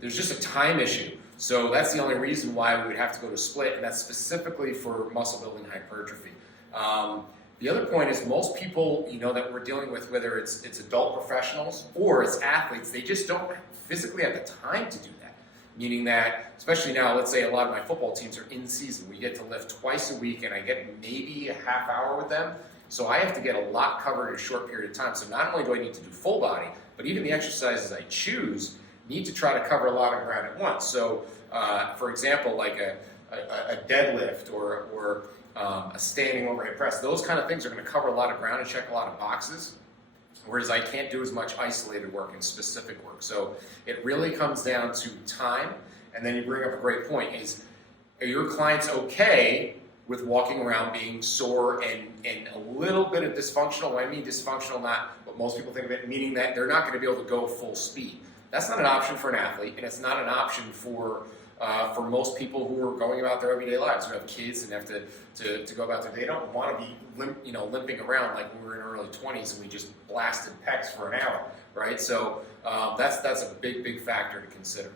There's just a time issue. So that's the only reason why we would have to go to split, and that's specifically for muscle building hypertrophy. The other point is most people, that we're dealing with, whether it's adult professionals or it's athletes, they just don't physically have the time to do that. Meaning that, especially now, let's say a lot of my football teams are in season. We get to lift twice a week, and I get maybe a half hour with them. So I have to get a lot covered in a short period of time. So not only do I need to do full body, but even the exercises I choose need to try to cover a lot of ground at once. So, for example, like a deadlift or a standing overhead press, those kind of things are going to cover a lot of ground and check a lot of boxes, whereas I can't do as much isolated work and specific work. So it really comes down to time. And then you bring up a great point is, are your clients okay with walking around being sore and a little bit of dysfunctional? When I mean dysfunctional, not what most people think of it, meaning that they're not going to be able to go full speed. That's not an option for an athlete, and it's not an option for most people who are going about their everyday lives, who have kids and have to go about they don't want to be limping around like we were in our early 20s and we just blasted pecs for an hour, right? So that's a big factor to consider.